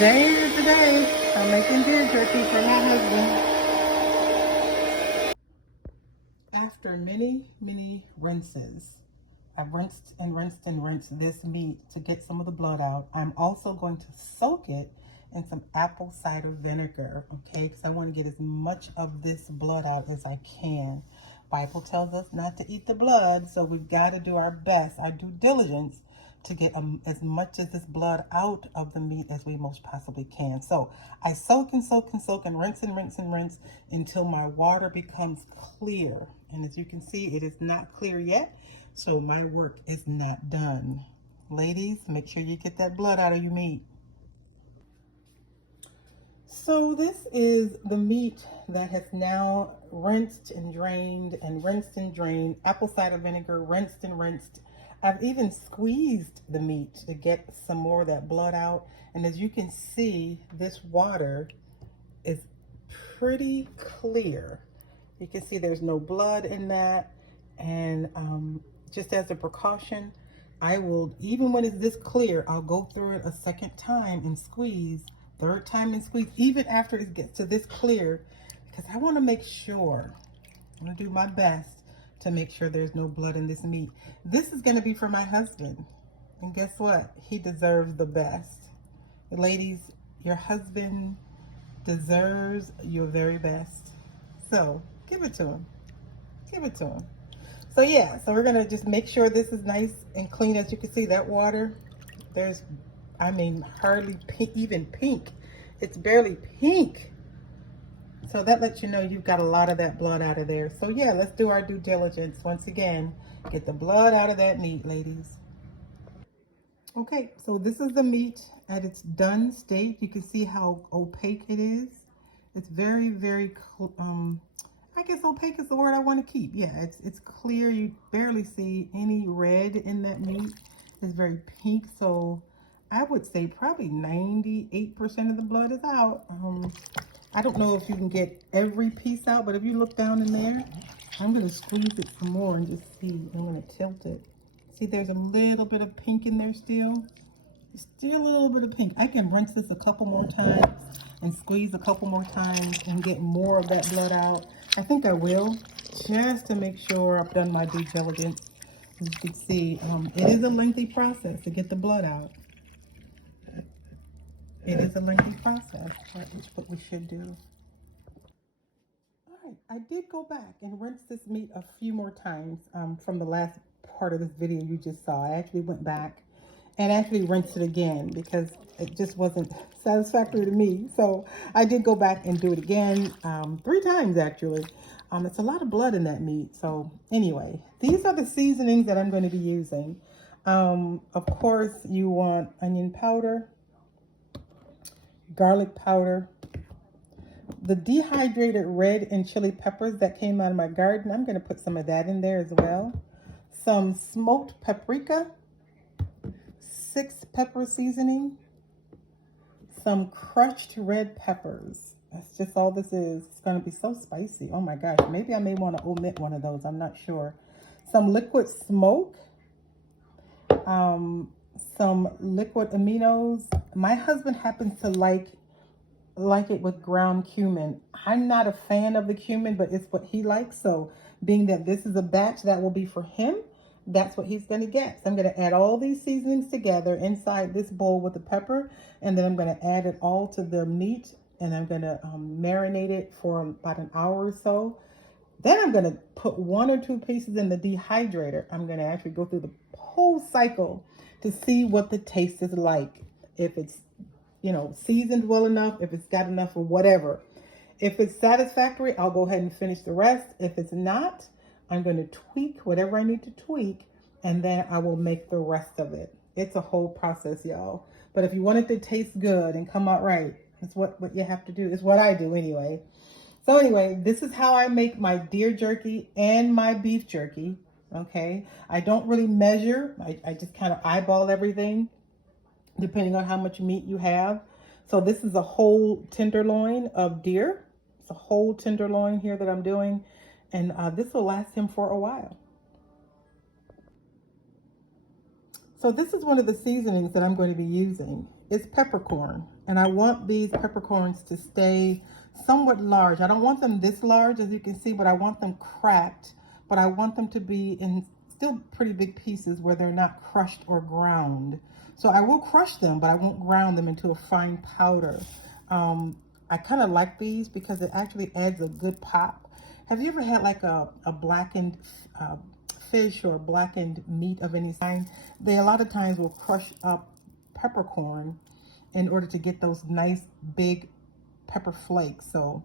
Today is the day I'm making deer jerky for my husband. After many rinses, I've rinsed and rinsed and rinsed this meat to get some of the blood out. I'm also going to soak it in some apple cider vinegar, okay? Because I want to get as much of this blood out as I can. Bible tells us not to eat the blood, so we've got to do our best, our due diligence, to get as much of this blood out of the meat as we most possibly can. So I soak and soak and soak and rinse and rinse and rinse until my water becomes clear. And as you can see, it is not clear yet, so my work is not done. Ladies, make sure you get that blood out of your meat. So this is the meat that has now rinsed and drained and rinsed and drained, apple cider vinegar, rinsed and rinsed. I've even squeezed the meat to get some more of that blood out. And as you can see, this water is pretty clear. You can see there's no blood in that. And just as a precaution, I will, even when it's this clear, I'll go through it a second time and squeeze, third time and squeeze, even after it gets to this clear, because I want to make sure, I'm going to do my best to make sure there's no blood in this meat. This is going to be for my husband. And guess what? He deserves the best. Ladies, your husband deserves your very best. So give it to him. Give it to him. So yeah, so we're gonna just make sure this is nice and clean. As you can see, that water, there's, I mean, hardly pink, even pink. It's barely pink. So that lets you know you've got a lot of that blood out of there. So yeah, let's do our due diligence. Once again, get the blood out of that meat, ladies. Okay, so this is the meat at its done state. You can see how opaque it is. It's very, I guess opaque is the word I want to keep. Yeah, it's clear. You barely see any red in that meat. It's very pink. So I would say probably 98% of the blood is out. I don't know if you can get every piece out, but if you look down in there, I'm going to squeeze it some more and just see. I'm going to tilt it. See, there's a little bit of pink in there still. Still a little bit of pink. I can rinse this a couple more times and squeeze a couple more times and get more of that blood out. I think I will, just to make sure I've done my due diligence. As you can see, it is a lengthy process to get the blood out. It is a lengthy process, but it's what we should do. All right, I did go back and rinse this meat a few more times from the last part of this video you just saw. I actually went back and actually rinsed it again because it just wasn't satisfactory to me. So I did go back and do it again 3 times actually. It's a lot of blood in that meat. So anyway, these are the seasonings that I'm going to be using. Of course, you want onion powder, garlic powder, the dehydrated red and chili peppers that came out of my garden. I'm going to put some of that in there as well. Some smoked paprika, 6 pepper seasoning, some crushed red peppers. That's just all this is. It's going to be so spicy. Oh my gosh. Maybe I may want to omit one of those. I'm not sure. Some liquid smoke. Some liquid aminos. My husband happens to like it with ground cumin. I'm not a fan of the cumin, but it's what he likes. So being that this is a batch that will be for him, that's what he's going to get. So I'm going to add all these seasonings together inside this bowl with the pepper, and then I'm going to add it all to the meat, and I'm going to marinate it for about an hour or so. Then I'm going to put 1 or 2 pieces in the dehydrator. I'm going to actually go through the whole cycle to see what the taste is like. If it's, you know, seasoned well enough, if it's got enough or whatever. If it's satisfactory, I'll go ahead and finish the rest. If it's not, I'm going to tweak whatever I need to tweak, and then I will make the rest of it. It's a whole process, y'all. But if you want it to taste good and come out right, it's what you have to do. It's what I do anyway. So anyway, this is how I make my deer jerky and my beef jerky. Okay. I don't really measure. I just kind of eyeball everything depending on how much meat you have. So this is a whole tenderloin of deer. It's a whole tenderloin here that I'm doing. And this will last him for a while. So this is one of the seasonings that I'm going to be using. It's peppercorn. And I want these peppercorns to stay somewhat large. I don't want them this large, as you can see, but I want them cracked. But I want them to be in still pretty big pieces where they're not crushed or ground. So I will crush them, but I won't ground them into a fine powder. I kind of like these because it actually adds a good pop. Have you ever had like a blackened fish or blackened meat of any kind? They a lot of times will crush up peppercorn in order to get those nice big pepper flakes. So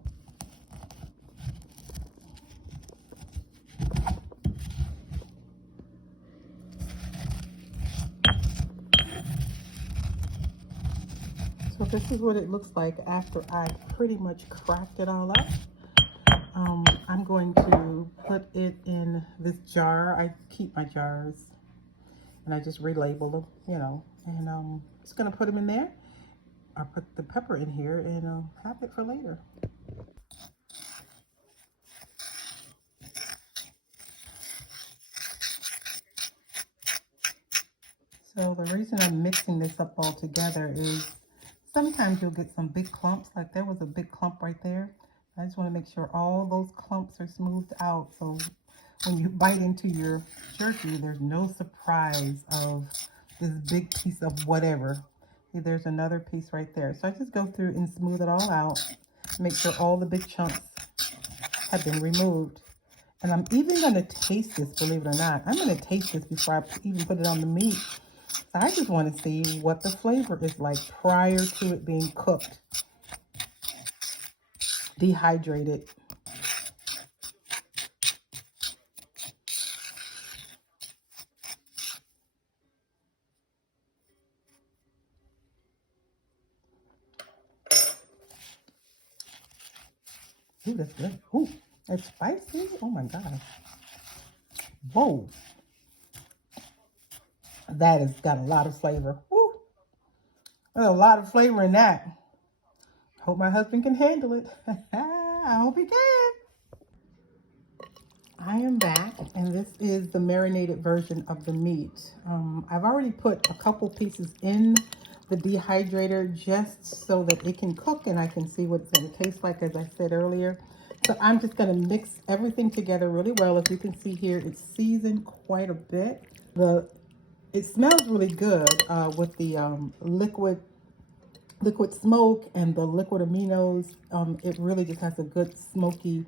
this is what it looks like after I pretty much cracked it all up. I'm going to put it in this jar. I keep my jars and I just relabel them, you know, and just gonna put them in there. I'll put the pepper in here and have it for later. So the reason I'm mixing this up all together is sometimes you'll get some big clumps. Like there was a big clump right there. I just want to make sure all those clumps are smoothed out, so when you bite into your jerky, there's no surprise of this big piece of whatever. See, there's another piece right there. So I just go through and smooth it all out, make sure all the big chunks have been removed. And I'm even going to taste this, believe it or not. I'm going to taste this before I even put it on the meat. I just want to see what the flavor is like prior to it being cooked, dehydrated. Ooh, that's good. Ooh, it's spicy. Oh my God. Whoa. That has got a lot of flavor. Woo. There's a lot of flavor in that. Hope my husband can handle it. I hope he can. I am back, and this is the marinated version of the meat. I've already put a couple pieces in the dehydrator just so that it can cook and I can see what it's going to taste like, as I said earlier. So I'm just going to mix everything together really well. As you can see here, it's seasoned quite a bit. It smells really good with the liquid smoke and the liquid aminos. It really just has a good smoky,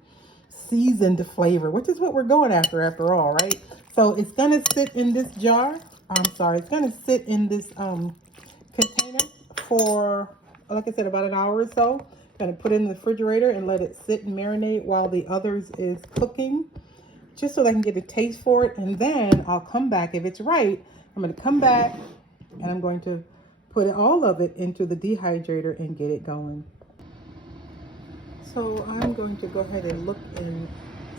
seasoned flavor, which is what we're going after all, right? So it's going to sit in this jar. It's going to sit in this container for, like I said, about an hour or so. Going to put it in the refrigerator and let it sit and marinate while the others is cooking, just so I can get a taste for it. And then I'll come back. If it's right, I'm going to come back and I'm going to put all of it into the dehydrator and get it going. So I'm going to go ahead and look in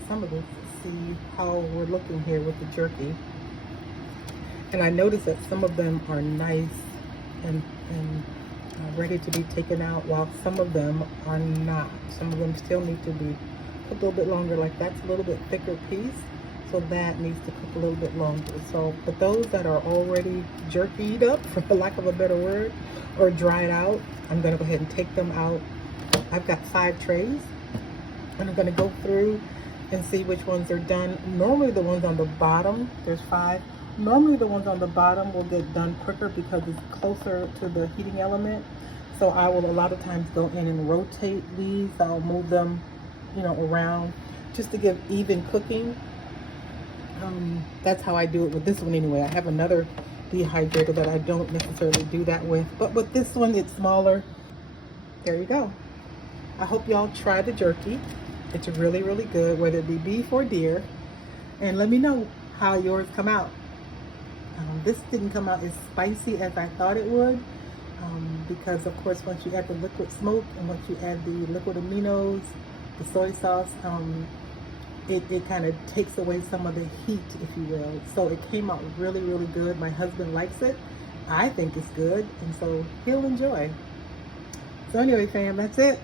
some of this to see how we're looking here with the jerky. And I noticed that some of them are nice and ready to be taken out, while some of them are not. Some of them still need to be cooked a little bit longer. Like that's a little bit thicker piece, so that needs to cook a little bit longer. So, but those that are already jerkied up, for lack of a better word, or dried out, I'm gonna go ahead and take them out. I've got 5 trays, and I'm gonna go through and see which ones are done. Normally the ones on the bottom, there's 5. Normally the ones on the bottom will get done quicker because it's closer to the heating element. So I will a lot of times go in and rotate these. I'll move them, you know, around just to give even cooking. That's how I do it with this one anyway. I have another dehydrator that I don't necessarily do that with, but with this one it's smaller. There you go. I hope y'all try the jerky. It's really, really good, whether it be beef or deer. And let me know how yours come out. This didn't come out as spicy as I thought it would, because of course once you add the liquid smoke and once you add the liquid aminos, the soy sauce, it kind of takes away some of the heat, if you will. So it came out really, really good. My husband likes it. I think it's good, and so he'll enjoy. So anyway, fam, that's it.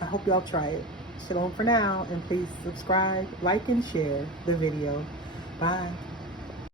I hope y'all try it. Shalom for now, and please subscribe, like, and share the video. Bye.